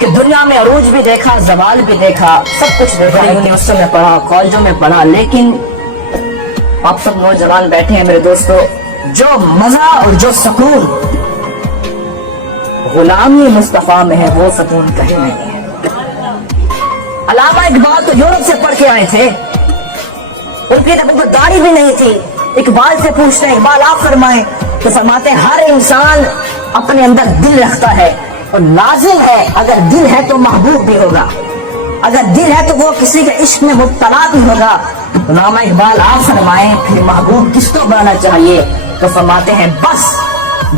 کہ دنیا میں عروج بھی دیکھا، زوال بھی دیکھا، سب کچھ دیکھا، یونیورسٹی میں پڑھا، کالجوں میں پڑھا، لیکن آپ سب نوجوان بیٹھے ہیں میرے دوستو، جو مزہ اور جو سکون غلامی مصطفیٰ میں ہے وہ سکون کہیں نہیں ہے۔ علامہ اقبال تو یورپ سے پڑھ کے آئے تھے، ان کی تو داڑھی بھی نہیں تھی۔ اقبال سے پوچھتے ہیں اقبال آپ فرمائیں، تو فرماتے ہیں ہر انسان اپنے اندر دل رکھتا ہے اور لازم ہے اگر دل ہے تو محبوب بھی ہوگا، اگر دل ہے تو وہ کسی کے عشق میں مبتلا بھی ہوگا۔ علامہ اقبال آپ فرمائیں پھر محبوب کس کو بنانا چاہیے؟ تو فرماتے ہیں بس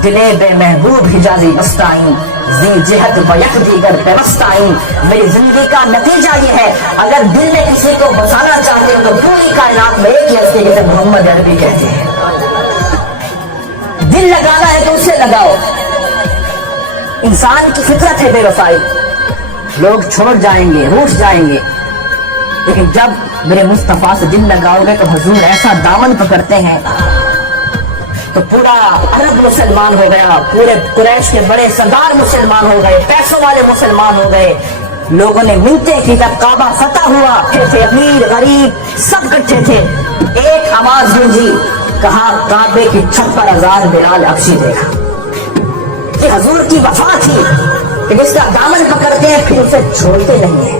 دلے بے محبوب حجازی بستائیں، زی جہت و یک دیگر پیوستائیں۔ میری زندگی کا نتیجہ یہ ہے اگر دل میں کسی کو بسانا چاہتے ہو تو پوری کائنات میں ایک ہی ہستی جسے محمد عربی کہتے ہیں۔ دل لگانا ہے تو اسے لگاؤ۔ انسان کی فطرت ہے بے وفائی، لوگ چھوڑ جائیں گے، روٹھ جائیں گے، لیکن جب میرے مصطفیٰ سے دل لگاؤ گے تو حضور ایسا دامن پکڑتے ہیں تو پورا عرب مسلمان ہو گیا، پورے قریش کے بڑے سردار مسلمان ہو گئے، پیسوں والے مسلمان ہو گئے۔ لوگوں نے منتیں کی، جب کعبہ فتح ہوا تھے امیر غریب سب اکٹھے تھے، ایک آواز گونجی، کہا کعبے کی چھت پر ہزار بلال حبشی دیکھا۔ یہ حضور کی وفا تھی کہ جس کا دامن پکڑتے ہیں پھر اسے چھوڑتے نہیں ہیں،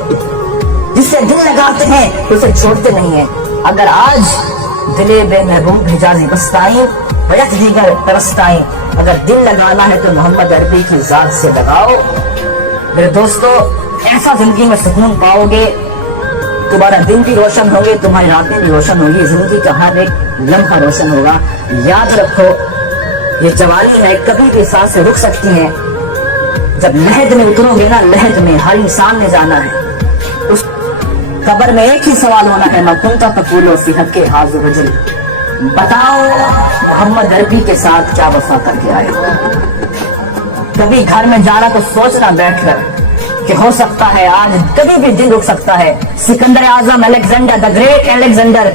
جس سے دل لگاتے ہیں اسے چھوڑتے نہیں ہیں۔ اگر آج دلے بے محبوب حجازی بستائیں بیعت دیگر پرستائیں، اگر دل لگانا ہے تو محمد عربی کی ذات سے لگاؤ۔ میرے دوستو ایسا زندگی میں سکون پاؤ گے، تمہارا دن بھی روشن ہوگے، تمہاری راتیں بھی روشن ہوگی، زندگی کا ہر ایک لمحہ روشن ہوگا۔ یاد رکھو یہ جوانی ہے، کبھی بھی سانس سے رک سکتی ہیں۔ جب لحد میں اترو گے نا، لحد میں ہر انسان نے جانا ہے، اس قبر میں ایک ہی سوال ہونا ہے، ما کنت تقول فی حق حاضر رجل، بتاؤ محمد عربی کے ساتھ کیا وفا کر کے آئے ہو۔ کبھی گھر میں جانا تو سوچنا بیٹھ کر کہ ہو سکتا ہے آج کبھی بھی دن رک سکتا ہے۔ سکندر اعظم الیگزینڈر دا گریٹ الیگزینڈر،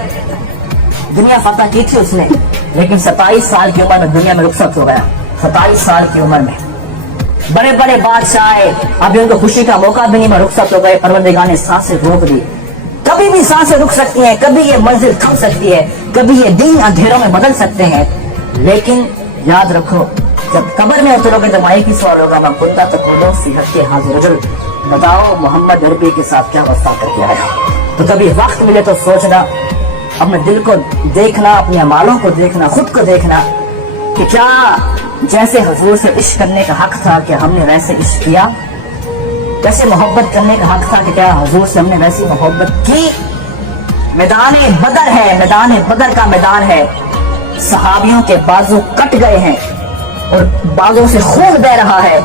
دنیا فتح کی تھی اس نے، لیکن 27 سال کی عمر میں دنیا میں رخصت ہو گیا۔ 27 سال کی عمر میں بڑے بڑے بادشاہ آئے، ابھی ان کو خوشی کا موقع بھی نہیں، میں رخصت ہو گئے۔ پروردگار نے سانسیں روک دی۔ کبھی بھی سانسیں رک سکتی ہیں، کبھی یہ منزل تھم سکتی ہے، کبھی یہ دن اندھیروں میں بدل سکتے ہیں، لیکن یاد رکھو جب قبر میں اترو گے تو ایک ہی سوال ہوگا، ما کنت تقول فی حق حاضر رجل، بتاؤ محمد عربی کے ساتھ کیا وفا کر کے آیا۔ تو کبھی وقت ملے تو سوچنا، اپنے دل کو دیکھنا، اپنے اعمالوں کو دیکھنا، خود کو دیکھنا کہ کیا جیسے حضور سے عشق کرنے کا حق تھا کہ ہم نے ویسے عشق کیا، جیسے محبت کرنے کا حق تھا کہ کیا حضور سے ہم نے ویسی محبت کی۔ میدان بدر ہے، میدان بدر کا میدان ہے، صحابیوں کے بازو کٹ گئے ہیں اور بازوں سے خون بہ رہا ہے۔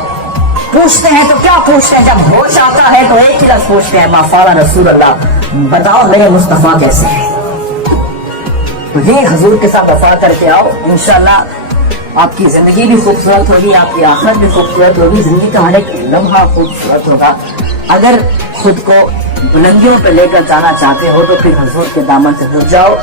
پوچھتے ہیں تو کیا پوچھتے ہیں، جب ہوش آتا ہے تو ایک ہی لفظ پوچھتے ہیں، ما فعل رسول اللہ، بتاؤ میرے مصطفیٰ کیسے ہیں۔ تو یہ حضور کے ساتھ وفا کر کے آؤ، انشاءاللہ آپ کی زندگی بھی خوبصورت ہوگی، آپ کی آخرت بھی خوبصورت ہوگی، زندگی کا ہر ایک لمحہ خوبصورت ہوگا۔ اگر خود کو بلندیوں پہ لے کر جانا چاہتے ہو تو پھر حضور کے دامن سے جڑ جاؤ۔